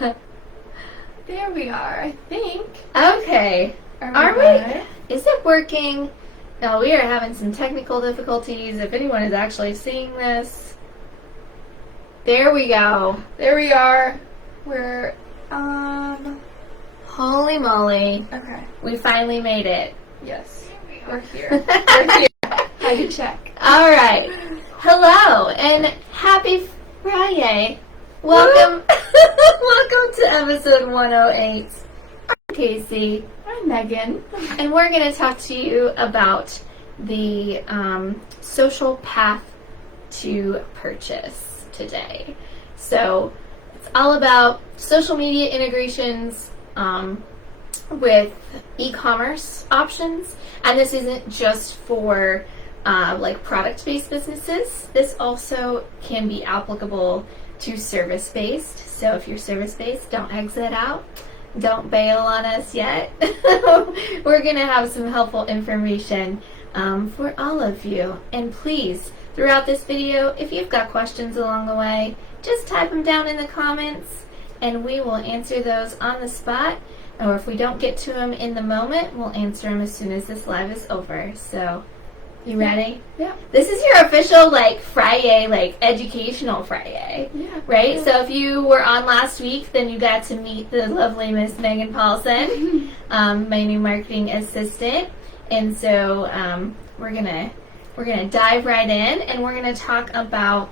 There we are, I think. Okay. Are we? Is it working? No, we are having some technical difficulties. If anyone is actually seeing this. There we go. There we are. We're, Holy moly. okay. We finally made it. Yes. We're here. We're here. I can check. All right. Hello and happy FriYAY. Welcome. Welcome to episode 108. I'm Kaycee. I'm Megan. And we're going to talk to you about the social path to purchase today. So it's all about social media integrations with e-commerce options. And this isn't just for like product-based businesses. This also can be applicable to service-based. So if you're service-based, don't exit out. Don't bail on us yet. We're going to have some helpful information for all of you. And please, throughout this video, if you've got questions along the way, just type them down in the comments and we will answer those on the spot. Or if we don't get to them in the moment, we'll answer them as soon as this live is over. So, you ready? Yeah. This is your official, like, FriYAY, like, educational FriYAY. Yeah. Right? Yeah. So if you were on last week, then you got to meet the lovely Miss Megan Paulson, my new marketing assistant. And so we're gonna dive right in, and we're gonna talk about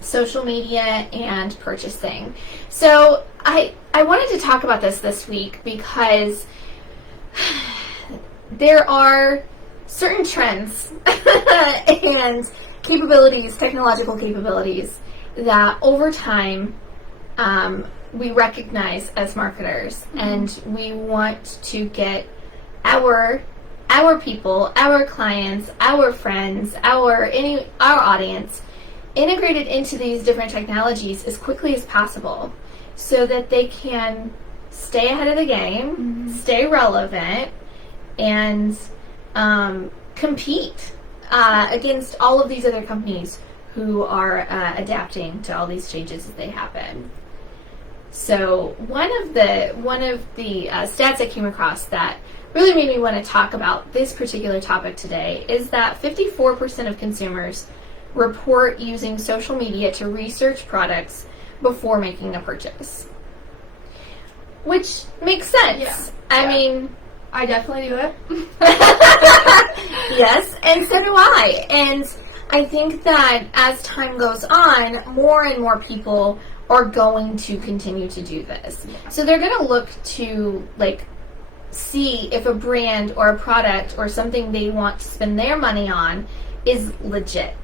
social media and purchasing. So I wanted to talk about this week because there are certain trends and capabilities, technological capabilities, that over time we recognize as marketers, and we want to get our people, our clients, our friends, our audience integrated into these different technologies as quickly as possible so that they can stay ahead of the game, stay relevant, and compete against all of these other companies who are adapting to all these changes as they happen. So one of the stats I came across that really made me want to talk about this particular topic today is that 54% of consumers report using social media to research products before making a purchase, which makes sense. Yeah. I mean, I definitely do it. yes, and so do I. And I think that as time goes on, more and more people are going to continue to do this. Yeah. So they're going to look to, like, see if a brand or a product or something they want to spend their money on is legit.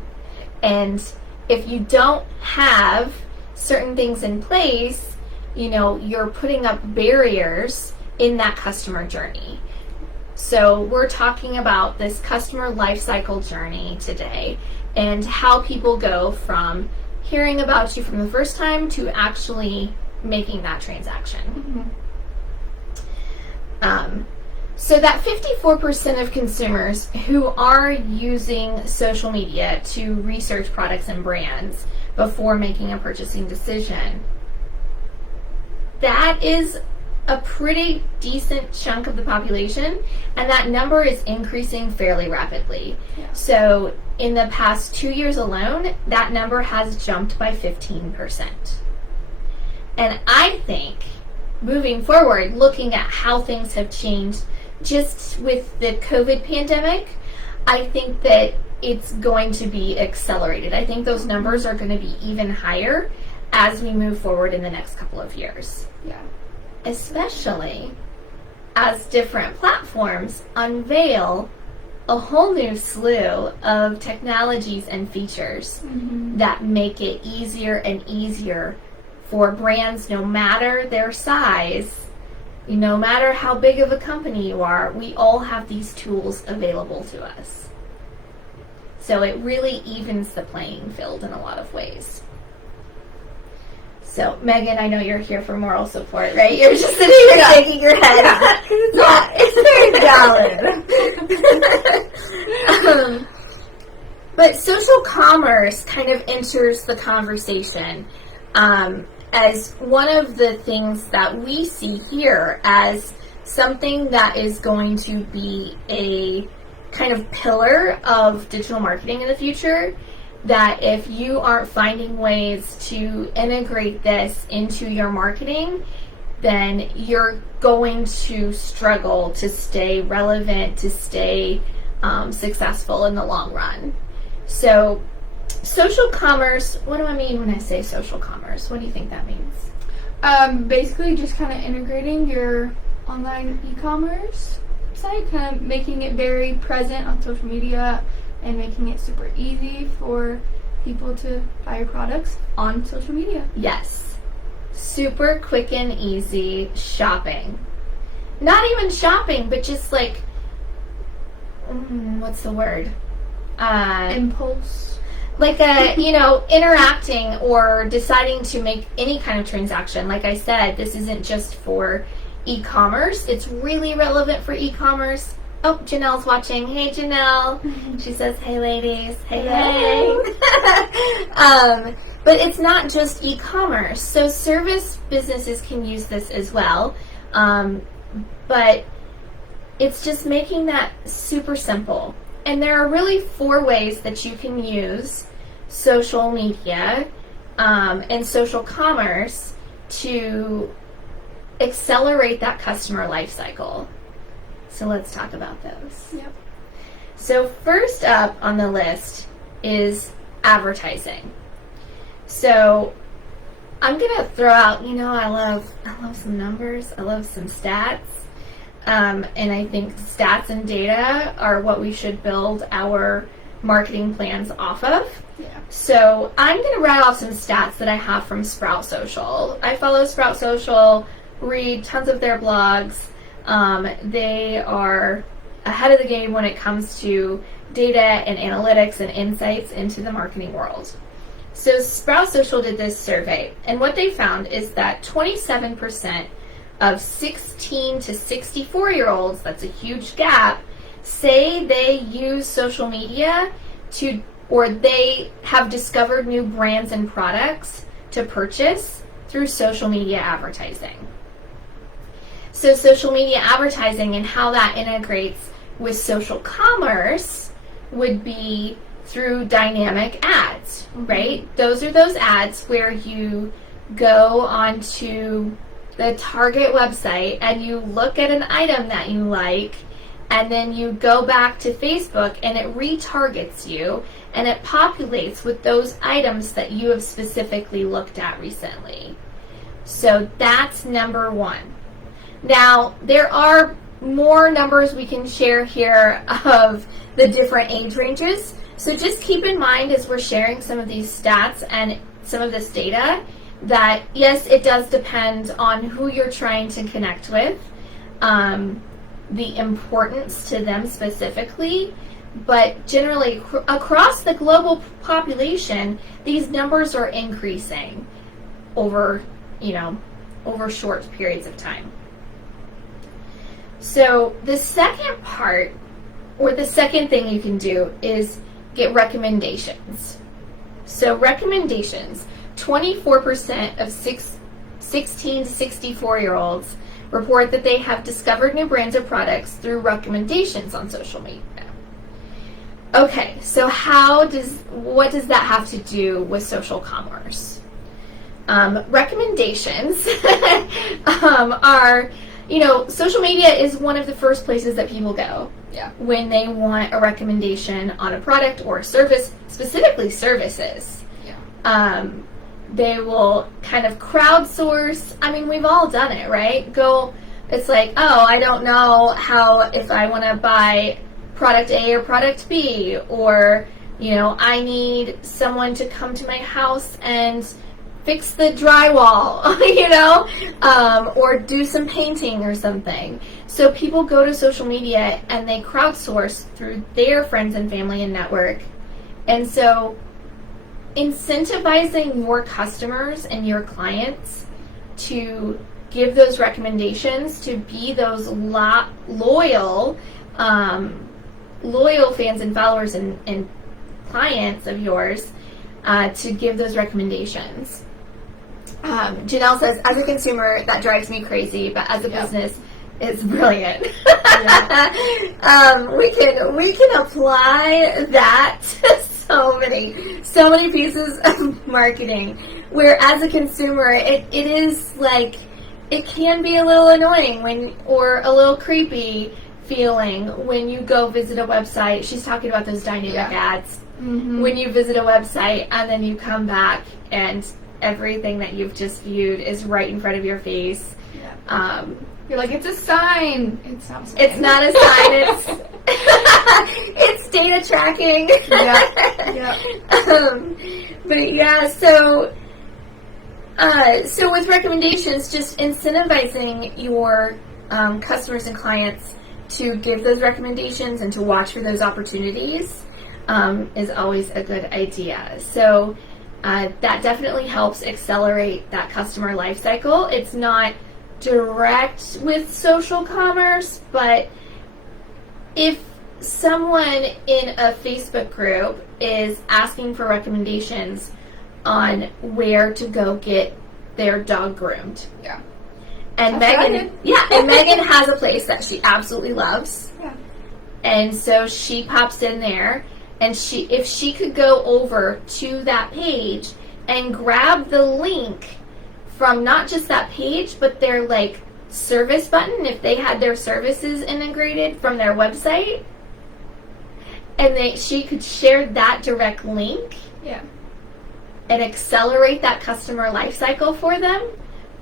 And if you don't have certain things in place, you know, you're putting up barriers in that customer journey. So we're talking about this customer life cycle journey today and how people go from hearing about you from the first time to actually making that transaction. So that 54% of consumers who are using social media to research products and brands before making a purchasing decision, that is a pretty decent chunk of the population, and that number is increasing fairly rapidly. Yeah. So in the past 2 years alone, that number has jumped by 15%. And I think moving forward, looking at how things have changed just with the COVID pandemic, I think that it's going to be accelerated. I think those numbers are going to be even higher as we move forward in the next couple of years. Yeah. Especially as different platforms unveil a whole new slew of technologies and features that make it easier and easier for brands, no matter their size, no matter how big of a company you are, we all have these tools available to us. So it really evens the playing field in a lot of ways. So, Megan, I know you're here for moral support, right? You're just sitting here shaking your head. Yeah, it's very valid. But social commerce kind of enters the conversation. as one of the things that we see here as something that is going to be a kind of pillar of digital marketing in the future, that if you aren't finding ways to integrate this into your marketing, then you're going to struggle to stay relevant, to stay successful in the long run. So social commerce, what do I mean when I say social commerce? What do you think that means? Basically just kind of integrating your online e-commerce site, kind of making it very present on social media and making it super easy for people to buy your products on social media. Yes. Super quick and easy shopping. Not even shopping, but just like, what's the word? Impulse. Like interacting or deciding to make any kind of transaction. Like I said, this isn't just for e-commerce. It's really relevant for e-commerce. Oh, Janelle's watching. Hey, Janelle. She says, hey, ladies. Hey, hey. But it's not just e-commerce. So service businesses can use this as well. But it's just making that super simple. And there are really 4 ways that you can use social media and social commerce to accelerate that customer life cycle. So let's talk about those. Yep. So first up on the list is advertising. So I'm gonna throw out, I love some numbers, I love some stats, and I think stats and data are what we should build our marketing plans off of. Yeah. So I'm gonna rattle off some stats that I have from Sprout Social. I follow Sprout Social, read tons of their blogs. They are ahead of the game when it comes to data and analytics and insights into the marketing world. So Sprout Social did this survey, and what they found is that 27% of 16 to 64-year-olds, that's a huge gap, say they use social media or they have discovered new brands and products to purchase through social media advertising. So social media advertising and how that integrates with social commerce would be through dynamic ads, right? Those are those ads where you go onto the Target website and you look at an item that you like, and then you go back to Facebook and it retargets you and it populates with those items that you have specifically looked at recently. So that's number 1. Now, there are more numbers we can share here of the different age ranges. So just keep in mind as we're sharing some of these stats and some of this data that, yes, it does depend on who you're trying to connect with, the importance to them specifically, but generally across the global population, these numbers are increasing over short periods of time. So the second part, or the second thing you can do, is get recommendations. So recommendations, 24% of 16 to 64-year-olds report that they have discovered new brands or products through recommendations on social media. Okay, so what does that have to do with social commerce? Recommendations are, social media is one of the first places that people go when they want a recommendation on a product or a service, specifically services. Yeah. They will kind of crowdsource. I mean, we've all done it, right? It's like, oh, I don't know if I want to buy product A or product B, or, I need someone to come to my house and fix the drywall, or do some painting or something. So people go to social media and they crowdsource through their friends and family and network. And so incentivizing your customers and your clients to give those recommendations, to be those loyal fans and followers and clients of yours, to give those recommendations. Janelle says, as a consumer, that drives me crazy, but as a business, it's brilliant. We can apply that to so many pieces of marketing, where as a consumer, it is like, it can be a little annoying or a little creepy feeling when you go visit a website. She's talking about those dynamic ads. Mm-hmm. When you visit a website and then you come back and everything that you've just viewed is right in front of your face. Yeah. You're like, it's a sign. It's not a sign. It's not a sign. It's data tracking. Yeah. But yeah, so with recommendations, just incentivizing your customers and clients to give those recommendations and to watch for those opportunities is always a good idea. So that definitely helps accelerate that customer life cycle. It's not direct with social commerce, but if someone in a Facebook group is asking for recommendations on where to go get their dog groomed. Yeah. And Megan has a place that she absolutely loves. Yeah. And so she pops in there, and if she could go over to that page and grab the link from not just that page, but their like service button, if they had their services integrated from their website, and she could share that direct link, and accelerate that customer life cycle for them,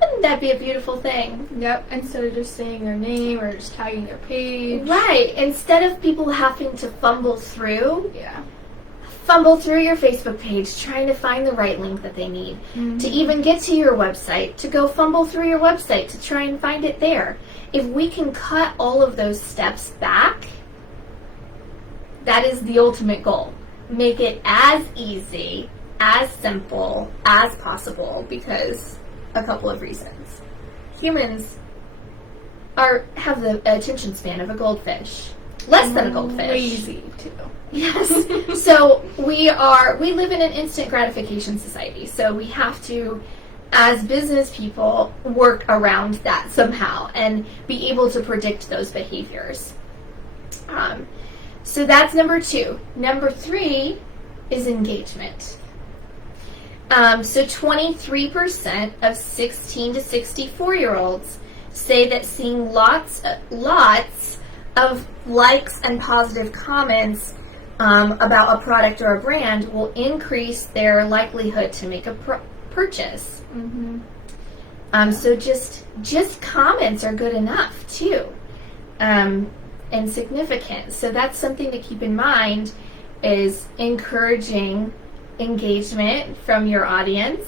wouldn't that be a beautiful thing? Yep. Instead of just saying their name or just tagging their page. Right. Instead of people having to fumble through your Facebook page trying to find the right link that they need to even get to your website, to go fumble through your website to try and find it there. If we can cut all of those steps back, that is the ultimate goal. Make it as easy, as simple as possible, because a couple of reasons. Humans have the attention span of a goldfish. Less than a goldfish. Lazy too. Yes. So we live in an instant gratification society. So we have to, as business people, work around that somehow and be able to predict those behaviors. So that's number 2. Number 3 is engagement. So 23% of 16 to 64-year-olds say that seeing lots of likes and positive comments about a product or a brand will increase their likelihood to make a purchase. Mm-hmm. So just comments are good enough too, and significant. So that's something to keep in mind, is encouraging engagement from your audience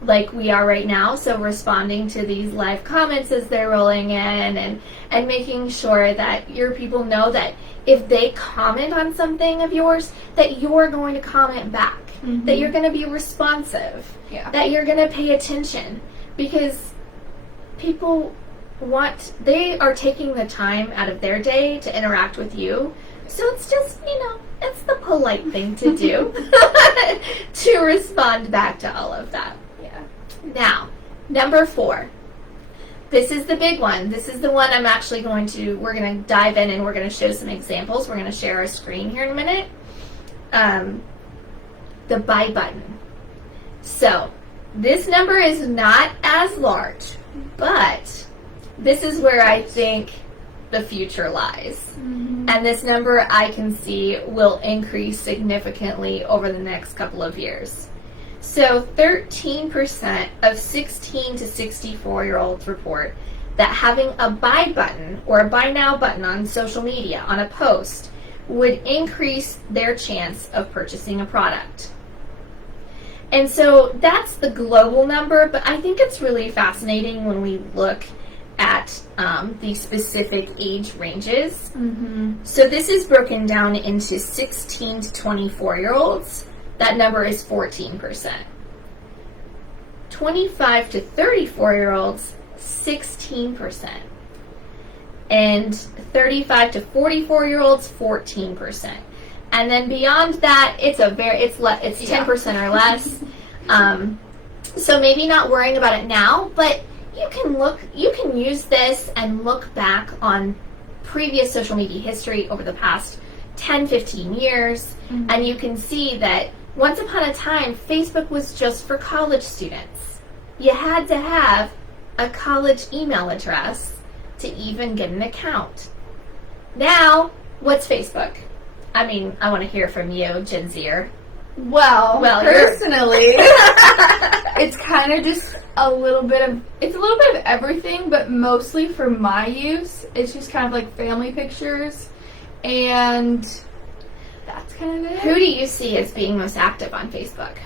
like we are right now. So responding to these live comments as they're rolling in, and making sure that your people know that if they comment on something of yours, that you're going to comment back, that you're going to be responsive, that you're going to pay attention, because people they are taking the time out of their day to interact with you. So it's just, it's the polite thing to do to respond back to all of that. Yeah. Now, number 4. This is the big one. This is the one we're going to dive in and we're going to show some examples. We're going to share our screen here in a minute. The buy button. So, this number is not as large, but this is where I think the future lies. Mm-hmm. And this number I can see will increase significantly over the next couple of years. So 13% of 16 to 64-year-olds report that having a buy button or a buy now button on social media on a post would increase their chance of purchasing a product. And so that's the global number, but I think it's really fascinating when we look at the specific age ranges. Mm-hmm. So this is broken down into 16 to 24-year-olds. That number is 14%. 25 to 34-year-olds, 16%. And 35 to 44-year-olds, 14%. And then beyond that, it's 10% or less. So maybe not worrying about it now, but you can use this and look back on previous social media history over the past 10, 15 years, and you can see that once upon a time, Facebook was just for college students. You had to have a college email address to even get an account. Now, what's Facebook? I mean, I want to hear from you, Gen Zer. Well, personally, it's kind of just a little bit of everything, but mostly for my use, it's just kind of like family pictures, and that's kind of it. Who do you see as being most active on Facebook?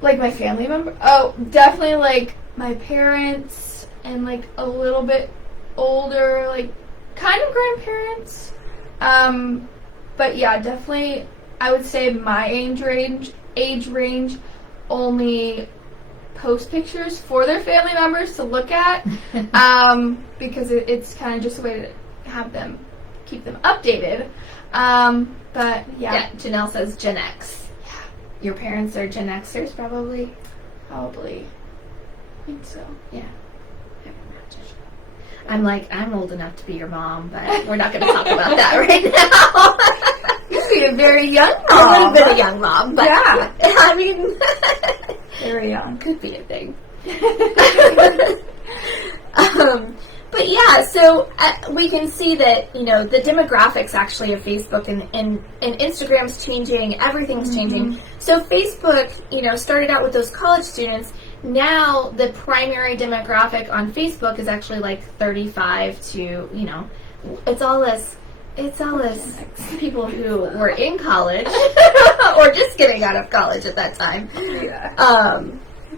Like my family member? Oh, definitely like my parents and like a little bit older, like kind of grandparents. But yeah, definitely I would say my age range only post pictures for their family members to look at, because it's kind of just a way to have them, keep them updated. But yeah. Janelle says Gen X. Yeah. Your parents are Gen Xers, probably? Probably. I think so. Yeah. I'm old enough to be your mom, but we're not going to talk about that right now. You'd be a very young mom. I would have been a young mom, but yeah. I mean, very young. Could be a thing. But yeah, so we can see that, the demographics actually of Facebook and Instagram's changing, everything's changing. So Facebook, started out with those college students. Now the primary demographic on Facebook is actually like 35 to, it's all us people who were in college or just getting out of college at that time. Yeah.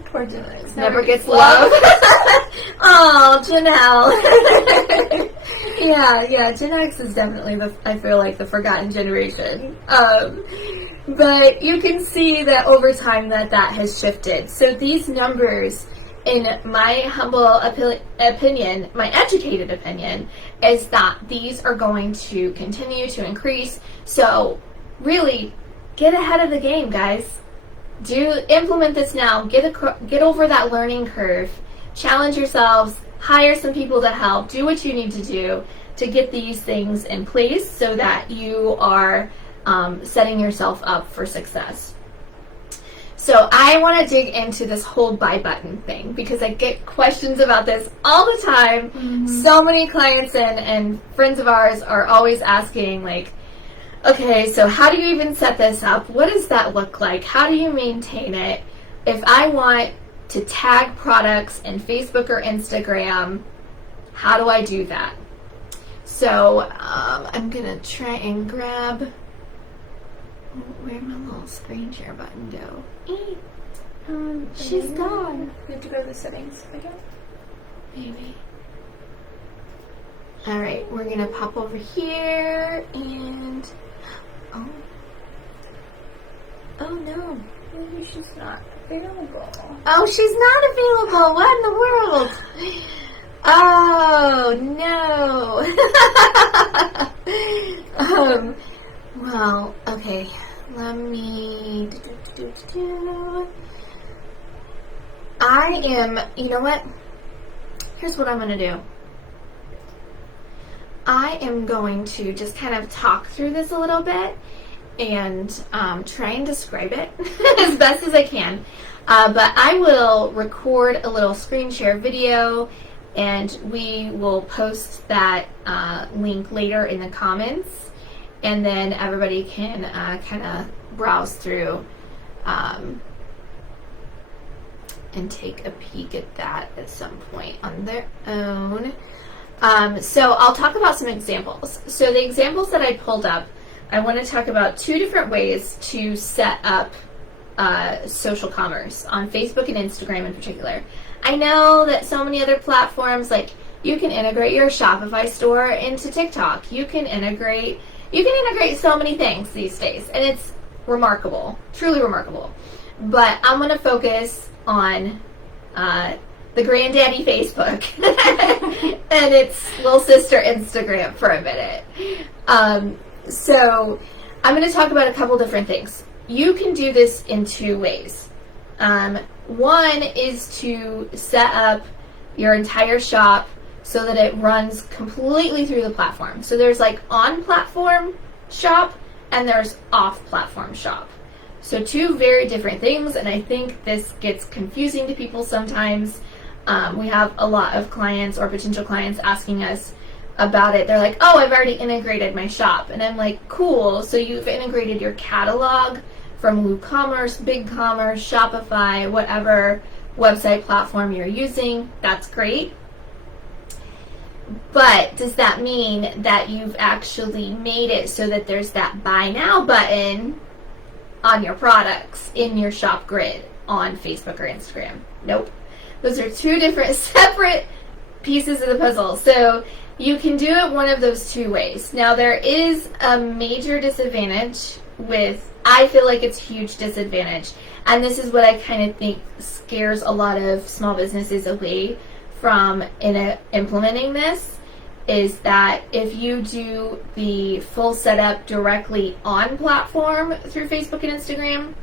Poor Gen X. Never gets love. Oh, Janelle. yeah, Gen X is definitely I feel like the forgotten generation. But you can see that over time that has shifted. So these numbers, in my humble opinion, my educated opinion, is that these are going to continue to increase. So really, get ahead of the game, guys. Implement this now. Get over that learning curve. Challenge yourselves. Hire some people to help. Do what you need to do to get these things in place so that you are setting yourself up for success. So I want to dig into this whole buy button thing because I get questions about this all the time. So many clients and friends of ours are always asking, like, okay, so how do you even set this up? What does that look like? How do you maintain it? If I want to tag products in Facebook or Instagram, how do I do that? So I'm going to try and grab... Where'd my little screen share button go? She's gone. We have to go to the settings again? Maybe. Alright, we're going to pop over here and... Oh no. Maybe she's not available. Oh, she's not available. What in the world? Oh no. Well, okay. Let me... You know what? Here's what I'm going to do. I am going to just kind of talk through this a little bit and try and describe it as best as I can. But I will record a little screen share video and we will post that link later in the comments, and then everybody can kind of browse through and take a peek at that at some point on their own. So I'll talk about some examples. So the examples that I pulled up, I want to talk about 2 different ways to set up social commerce on Facebook and Instagram in particular. I know that so many other platforms, like you can integrate your Shopify store into TikTok. You can integrate so many things these days, and it's remarkable, truly remarkable. But I'm going to focus on the granddaddy Facebook and its little sister Instagram for a minute. So I'm going to talk about a couple different things. You can do this in 2 ways. One is to set up your entire shop so that it runs completely through the platform. So there's like on-platform shop and there's off-platform shop. So two very different things, and I think this gets confusing to people sometimes. We have a lot of clients or potential clients asking us about it. They're like, oh, I've already integrated my shop. And I'm like, cool, so you've integrated your catalog from WooCommerce, BigCommerce, Shopify, whatever website platform you're using. That's great. But does that mean that you've actually made it so that there's that buy now button on your products in your shop grid on Facebook or Instagram? Nope. Those are two different separate pieces of the puzzle. So you can do it one of those two ways. Now there is a major disadvantage with, I feel like it's a huge disadvantage, and this is what I kind of think scares a lot of small businesses away from implementing this, is that if you do the full setup directly on platform through Facebook and Instagram,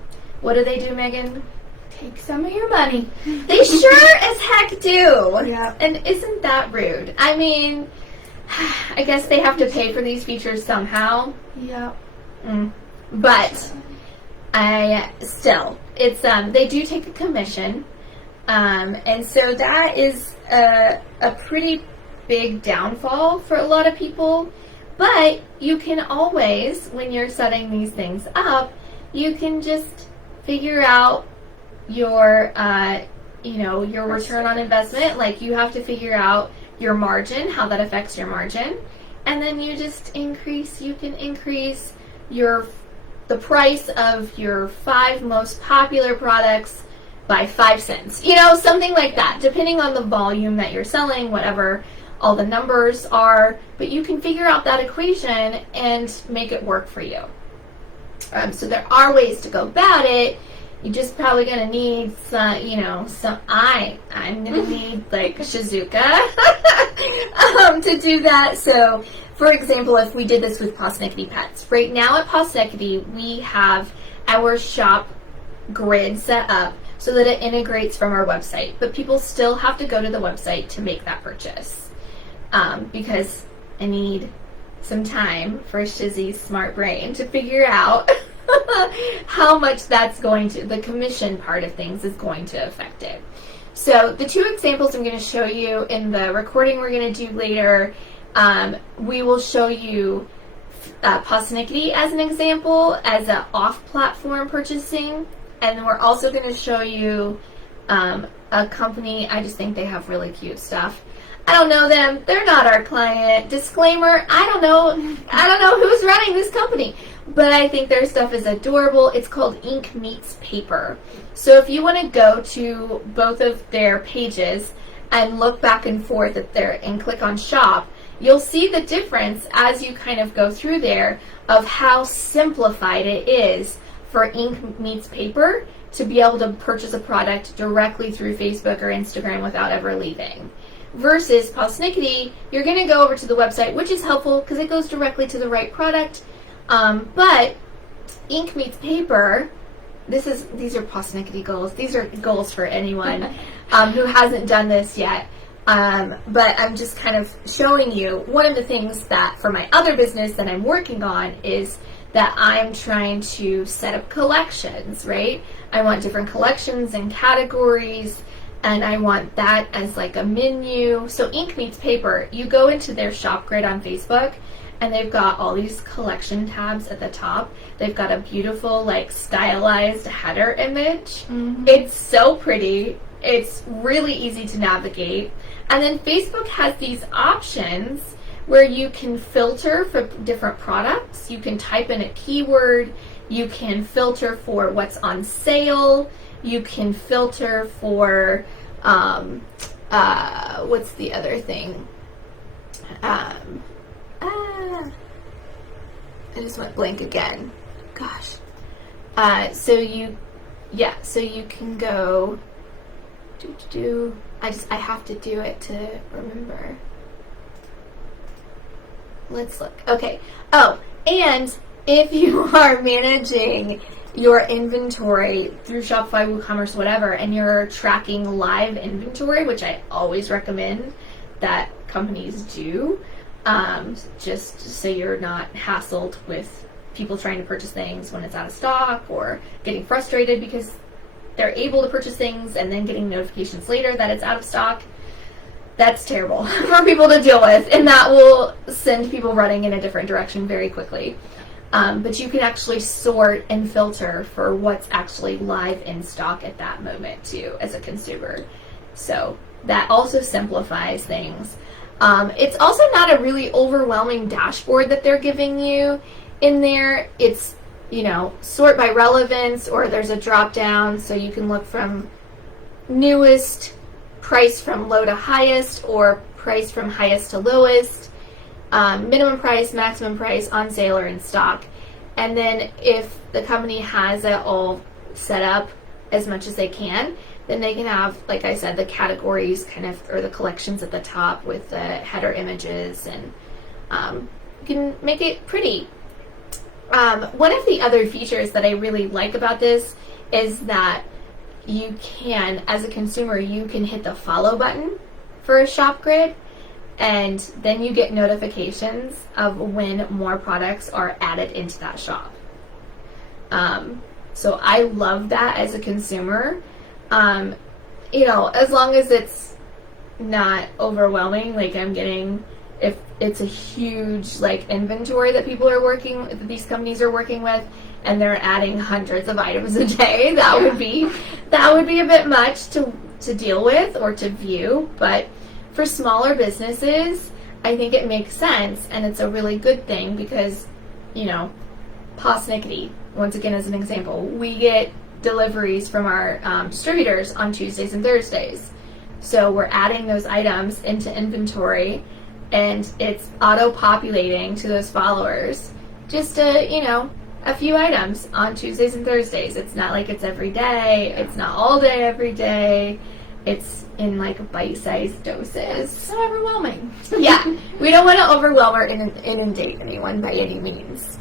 what do they do, Megan? Take some of your money. They sure as heck do. Yeah. And isn't that rude? I mean, I guess they have to pay for these features somehow. Yeah. But it's they do take a commission, and so that is a pretty big downfall for a lot of people. But you can always, when you're setting these things up, you can just figure out your your return on investment. Like, you have to figure out your margin, how that affects your margin, and then you can increase the price of your 5 most popular products by 5 cents. Something like that, depending on the volume that you're selling, whatever all the numbers are. But you can figure out that equation and make it work for you. So there are ways to go about it. You're just probably going to need I'm going to need like Shizuka to do that. So, for example, if we did this with Posnickety Pets, right now at Posnickety, we have our shop grid set up so that it integrates from our website, but people still have to go to the website to make that purchase, because I need some time for Shizzy's smart brain to figure out how much the commission part of things is going to affect it. So the two examples I'm going to show you in the recording we're going to do later, we will show you Posnickety as an example, as an off-platform purchasing, and then we're also going to show you a company. I just think they have really cute stuff. I don't know them. They're not our client. Disclaimer, I don't know who's running this company, but I think their stuff is adorable. It's called Ink Meets Paper. So if you want to go to both of their pages and look back and forth and click on shop, you'll see the difference as you kind of go through there of how simplified it is for Ink Meets Paper to be able to purchase a product directly through Facebook or Instagram without ever leaving. Versus Posnickety, you're going to go over to the website, which is helpful because it goes directly to the right product. But Ink Meets Paper, these are Posnickety goals. These are goals for anyone who hasn't done this yet. But I'm just kind of showing you one of the things that for my other business that I'm working on is that I'm trying to set up collections, right? I want different collections and categories, and I want that as like a menu. So Ink Meets Paper, you go into their shop grid on Facebook, and they've got all these collection tabs at the top. They've got a beautiful, like, stylized header image. Mm-hmm. It's so pretty. It's really easy to navigate. And then Facebook has these options where you can filter for different products. You can type in a keyword. You can filter for what's on sale. You can filter for, what's the other thing? I just went blank again. Gosh. So you can go I have to do it to remember. Let's look. Okay. Oh, and if you are managing your inventory through Shopify, WooCommerce, whatever, and you're tracking live inventory, which I always recommend that companies do, just so you're not hassled with people trying to purchase things when it's out of stock or getting frustrated because they're able to purchase things and then getting notifications later that it's out of stock. That's terrible for people to deal with, and that will send people running in a different direction very quickly. But you can actually sort and filter for what's actually live in stock at that moment too as a consumer. So that also simplifies things. It's also not a really overwhelming dashboard that they're giving you in there. It's, sort by relevance, or there's a drop down so you can look from newest, price from low to highest, or price from highest to lowest, minimum price, maximum price, on sale, or in stock. And then if the company has it all set up as much as they can, then they can have, like I said, the categories or the collections at the top with the header images, and you can make it pretty. One of the other features that I really like about this is that you can, as a consumer, you can hit the follow button for a shop grid, and then you get notifications of when more products are added into that shop. So I love that as a consumer. As long as it's not overwhelming, like I'm getting, if it's a huge inventory that these companies are working with, and they're adding hundreds of items a day, that would be a bit much to deal with or to view. But for smaller businesses, I think it makes sense, and it's a really good thing because, Posnickety, once again as an example, we get deliveries from our distributors on Tuesdays and Thursdays. So we're adding those items into inventory, and it's auto-populating to those followers just a few items on Tuesdays and Thursdays. It's not like it's every day. It's not all day every day. It's in bite-sized doses. So overwhelming. Yeah, we don't want to overwhelm or inundate anyone by any means.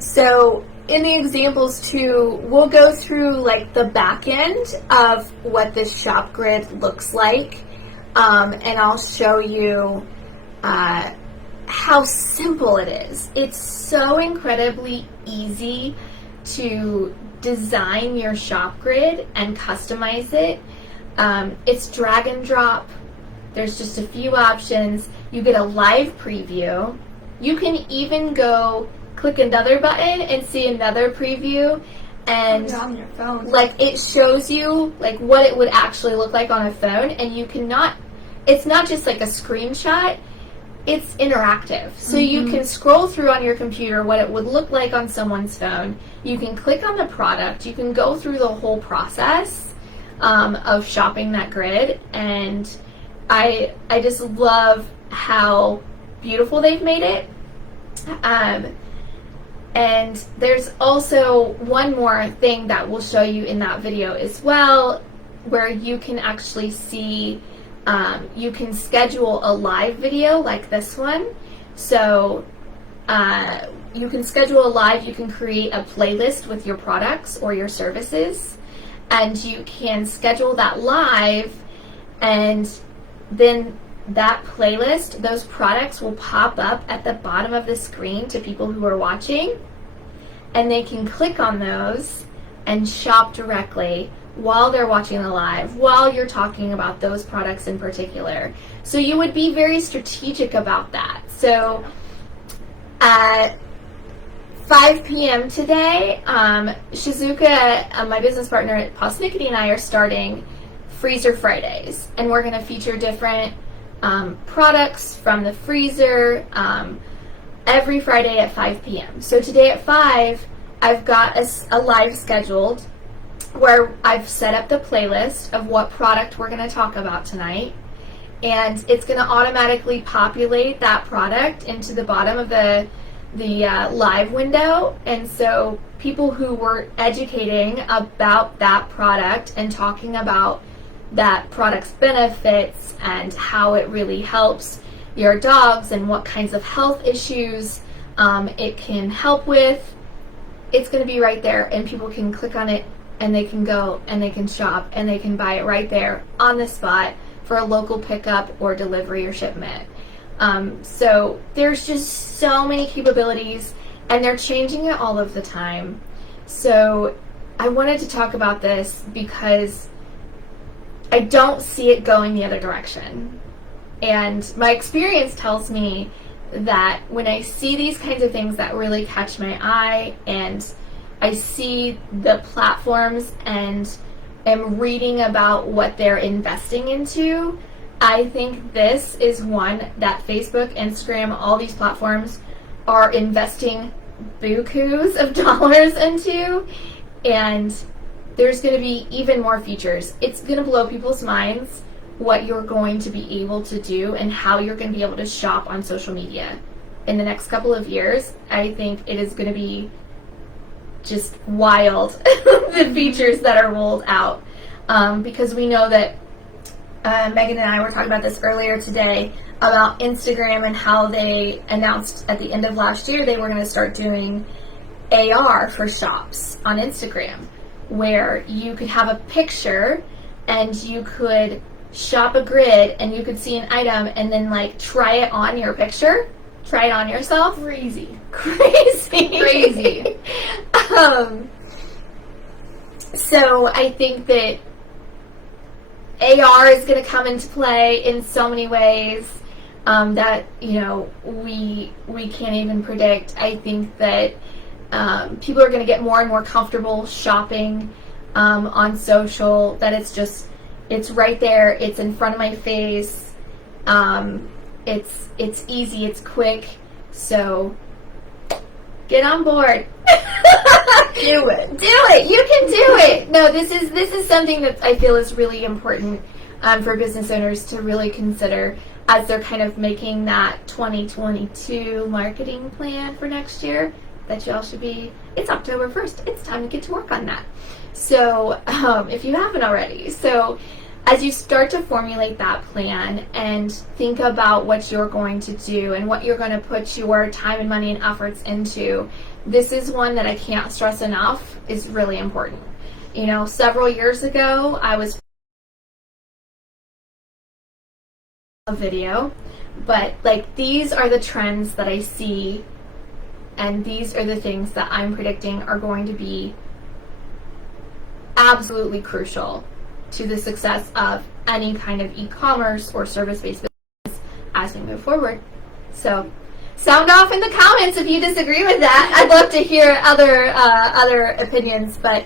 So in the examples too, we'll go through the back end of what this shop grid looks like, and I'll show you how simple it is. It's so incredibly easy to design your shop grid and customize it. It's drag and drop. There's just a few options. You get a live preview. You can even go click another button and see another preview, and on your phone. It shows you what it would actually look like on a phone, and it's not just a screenshot. It's interactive. So you can scroll through on your computer what it would look like on someone's phone. You can click on the product. You can go through the whole process of shopping that grid. And I just love how beautiful they've made it. And there's also one more thing that we'll show you in that video as well, where you can actually see, you can schedule a live video like this one. So you can schedule a live, you can create a playlist with your products or your services, and you can schedule that live, and then that playlist, those products will pop up at the bottom of the screen to people who are watching, and they can click on those and shop directly while they're watching the live, while you're talking about those products in particular. So you would be very strategic about that. So at 5 p.m. today, Shizuka, my business partner at Posnickety, and I are starting Freezer Fridays, and we're going to feature different products from the freezer every Friday at 5 p.m. So today at 5, I've got a live scheduled where I've set up the playlist of what product we're going to talk about tonight, and it's going to automatically populate that product into the bottom of the live window. And so people who were educating about that product and talking about that product's benefits and how it really helps your dogs and what kinds of health issues it can help with, it's going to be right there, and people can click on it, and they can go, and they can shop, and they can buy it right there on the spot for a local pickup or delivery or shipment. So there's just so many capabilities, and they're changing it all of the time. So I wanted to talk about this because I don't see it going the other direction. And my experience tells me that when I see these kinds of things that really catch my eye, and I see the platforms and am reading about what they're investing into, I think this is one that Facebook, Instagram, all these platforms are investing bukus of dollars into, and there's going to be even more features. It's going to blow people's minds what you're going to be able to do and how you're going to be able to shop on social media in the next couple of years. I think it is going to be just wild, the features that are rolled out, because we know that Megan and I were talking about this earlier today about Instagram and how they announced at the end of last year they were going to start doing AR for shops on Instagram, where you could have a picture and you could shop a grid and you could see an item and then like try it on your picture, try it on yourself. Crazy. So I think that AR is going to come into play in so many ways that, you know, we can't even predict. I think that people are going to get more and more comfortable shopping on social, that it's right there, it's in front of my face, it's easy, it's quick, so get on board. Do it. Do it. You can do it. No, this is something that I feel is really important for business owners to really consider as they're kind of making that 2022 marketing plan for next year. That y'all should be. It's October 1st. It's time to get to work on that. So if you haven't already, so as you start to formulate that plan and think about what you're going to do and what you're going to put your time and money and efforts into, this is one that I can't stress enough is really important. You know, several years ago, I was a video, but like these are the trends that I see, and these are the things that I'm predicting are going to be absolutely crucial to the success of any kind of e-commerce or service-based business as we move forward. So sound off in the comments if you disagree with that. I'd love to hear other opinions, but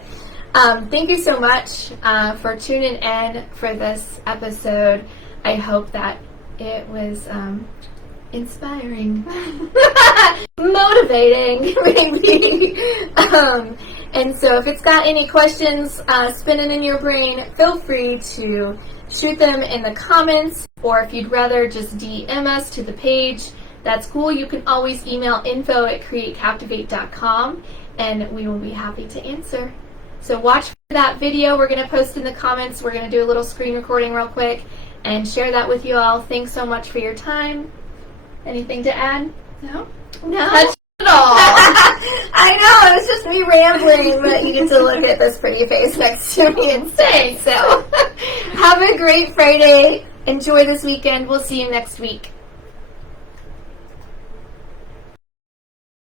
thank you so much for tuning in for this episode. I hope that it was inspiring, motivating, maybe. And so if it's got any questions spinning in your brain, feel free to shoot them in the comments, or if you'd rather just DM us to the page, that's cool. You can always email info@createcaptivate.com, and we will be happy to answer. So watch for that video we're going to post in the comments. We're going to do a little screen recording real quick and share that with you all. Thanks so much for your time. Anything to add? No? No? At all. I know, it was just me rambling, but you get to look at this pretty face next to me instead. So have a great Friday. Enjoy this weekend. We'll see you next week.